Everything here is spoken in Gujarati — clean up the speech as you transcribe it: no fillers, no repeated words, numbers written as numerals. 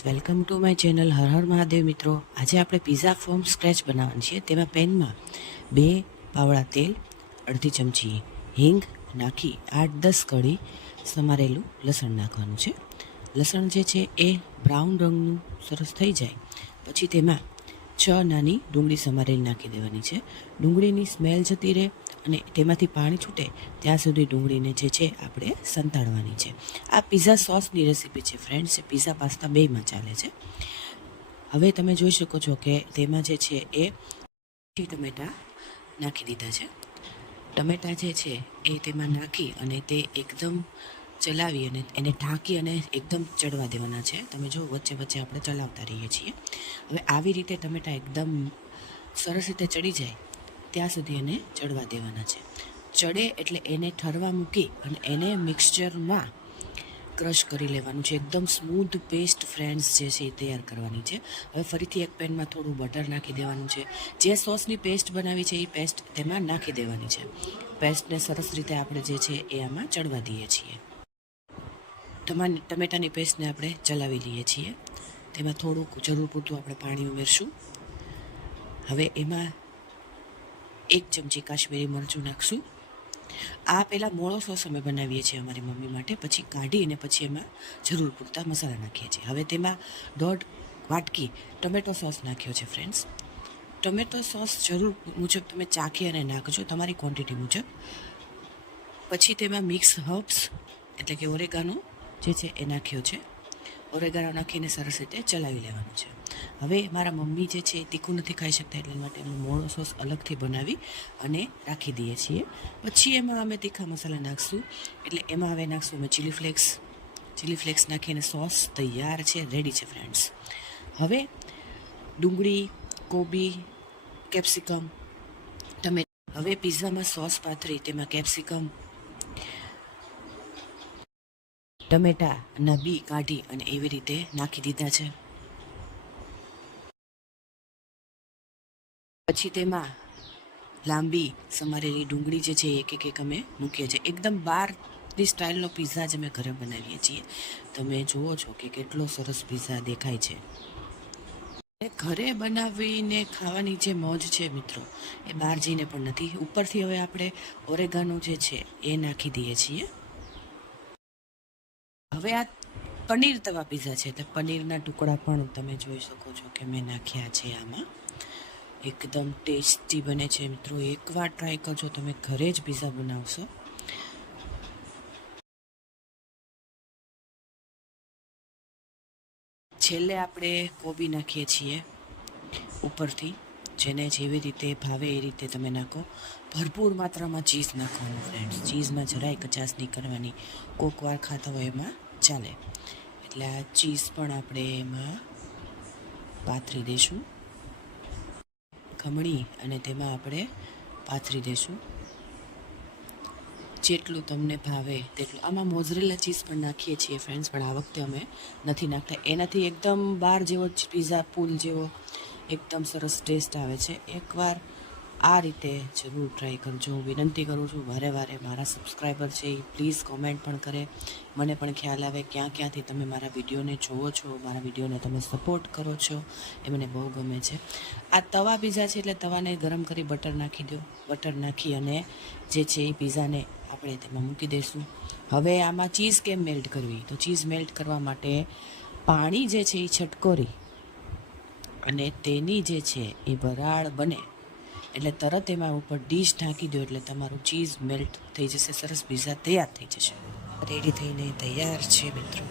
Welcome to my channel Har Har Mahadev મિત્રો. આજે આપણે પિઝા ફોર્મ સ્ક્રેચ બનાવવાની છે. તેમાં પેનમાં 2 પાવડા તેલ, અડધી ચમચી હિંગ નાખી 8-10 કળી સમારેલું લસણ નાખવાનું છે. લસણ જે છે એ બ્રાઉન રંગનું સરસ થઈ જાય પછી તેમાં 6 નાની ડુંગળી સમારેલી નાખી દેવાની છે. ડુંગળીની સ્મેલ જતી રહે અને તેમાંથી પાણી છૂટે ત્યાં સુધી ડુંગળીને જે છે આપણે સંતાડવાની છે. આ પિઝા સોસની રેસીપી છે ફ્રેન્ડ્સ. પિઝા પાસ્તા બેયમાં ચાલે છે. હવે તમે જોઈ શકો છો કે તેમાં જે છે એ ટમેટાં નાખી દીધા છે. ટમેટાં જે છે એ તેમાં નાખી અને તે એકદમ ચલાવી અને એને ઢાંકી અને એકદમ ચડવા દેવાના છે. તમે જો વચ્ચે વચ્ચે આપણે ચલાવતા રહીએ છીએ. હવે આવી રીતે ટમેટાં એકદમ સરસ રીતે ચડી જાય ત્યાં સુધી એને ચડવા દેવાના છે. ચડે એટલે એને ઠરવા મૂકી અને એને મિક્સચરમાં ક્રશ કરી લેવાનું છે. એકદમ સ્મૂથ પેસ્ટ ફ્રેન્ડ્સ જે છે એ તૈયાર કરવાની છે. હવે ફરીથી એક પેનમાં થોડું બટર નાખી દેવાનું છે. જે સોસની પેસ્ટ બનાવી છે એ પેસ્ટ તેમાં નાખી દેવાની છે. પેસ્ટને સરસ રીતે આપણે જે છે એ આમાં ચડવા દઈએ છીએ. ટમેટાની પેસ્ટને આપણે ચલાવી લઈએ છીએ. તેમાં થોડુંક જરૂર પૂરતું આપણે પાણી ઉમેરશું. હવે એમાં 1 ચમચી કાશ્મીરી મરચું નાખશું. આ પહેલાં મોળો સોસ અમે બનાવીએ છીએ અમારી મમ્મી માટે, પછી કાઢીને પછી એમાં જરૂર પૂરતા મસાલા નાખીએ છીએ. હવે તેમાં 1.5 વાટકી ટમેટો સોસ નાખ્યો છે ફ્રેન્ડ્સ. ટમેટો સોસ જરૂર મુજબ તમે ચાખી અને નાખજો તમારી ક્વોન્ટિટી મુજબ. પછી તેમાં મિક્સ હર્બ્સ એટલે કે ઓરેગાનો જે છે એ નાખ્યો છે. ઓરેગાનો નાખીને સરસ રીતે ચલાવી લેવાનું છે. હવે મારા મમ્મી જે છે એ તીખું નથી ખાઈ શકતા એટલા માટે અમે મોળો સોસ અલગથી બનાવી અને રાખી દઈએ છીએ. પછી એમાં અમે તીખા મસાલા નાખીશું. એટલે એમાં હવે નાખશું અમે ચીલી ફ્લેક્સ નાખીને સોસ તૈયાર છે, રેડી છે ફ્રેન્ડ્સ. હવે ડુંગળી, કોબી, કેપ્સિકમ, ટમેટા. હવે પિઝામાં સોસ પાથરી તેમાં કેપ્સિકમ, ટમેટાના બી કાઢી અને એવી રીતે નાખી દીધા છે. પછી તેમાં લાંબી સમારેલી ડુંગળી જે છે એક અમે મૂકીએ છીએ. એકદમ બહારની સ્ટાઇલનો પિઝા જ અમે ઘરે બનાવીએ છીએ. તમે જુઓ છો કે કેટલો સરસ પિઝા દેખાય છે. ઘરે બનાવીને ખાવાની જે મોજ છે મિત્રો એ બહાર જઈને પણ નથી. ઉપરથી હવે આપણે ઓરેગાનો જે છે એ નાખી દઈએ છીએ. હવે આ પનીર તવા પિઝા છે તો પનીરના ટુકડા પણ તમે જોઈ શકો છો કે મેં નાખ્યા છે આમાં. એકદમ ટેસ્ટી બને છે મિત્રો. એકવાર ટ્રાય કરજો, તમે ઘરે જ પિઝા બનાવશો. છેલ્લે આપણે કોબી નાખીએ છીએ ઉપરથી. જેને જેવી રીતે ભાવે એ રીતે તમે નાખો. ભરપૂર માત્રામાં ચીઝ નાખવાનું ફ્રેન્ડ્સ. ચીઝમાં જરાય કચાશ નહીં કરવાની. કોક વાર ખાતા હોય એમાં ચાલે. એટલે આ ચીઝ પણ આપણે એમાં પાથરી દઈશું. ખમણી અને તેમાં આપણે પાથરી દઈશું જેટલું તમને ભાવે તેટલું. આમાં મોઝરેલા ચીઝ પણ નાખીએ છીએ ફ્રેન્ડ્સ, પણ આ વખતે અમે નથી નાખતા. એનાથી એકદમ બહાર જેવો પિઝા પુલ જેવો એકદમ સરસ ટેસ્ટ આવે છે. એકવાર આ રીતે જરૂર ટ્રાય કરજો. વિનંતી કરું છું વારે મારા સબસ્ક્રાઈબર છે એ પ્લીઝ કોમેન્ટ પણ કરે. મને પણ ખ્યાલ આવે ક્યાંથી તમે મારા વિડીયોને જુઓ છો, મારા વિડીયોને તમે સપોર્ટ કરો છો, એ મને બહુ ગમે છે. આ તવા પિઝા છે એટલે તવાને ગરમ કરી બટર નાખી દો. બટર નાખી અને જે છે એ પિઝાને આપણે તેમાં મૂકી દઈશું. હવે આમાં ચીઝ કેમ મેલ્ટ કરવી, તો ચીઝ મેલ્ટ કરવા માટે પાણી જે છે એ છટકોરી અને તેની જે છે એ વરાળ બને એટલે તરત એમાં ઉપર ડીશ ઢાંકી દો એટલે તમારું ચીઝ મેલ્ટ થઈ જશે. સરસ પિઝા તૈયાર થઈ જશે. રેડી થઈને તૈયાર છે મિત્રો.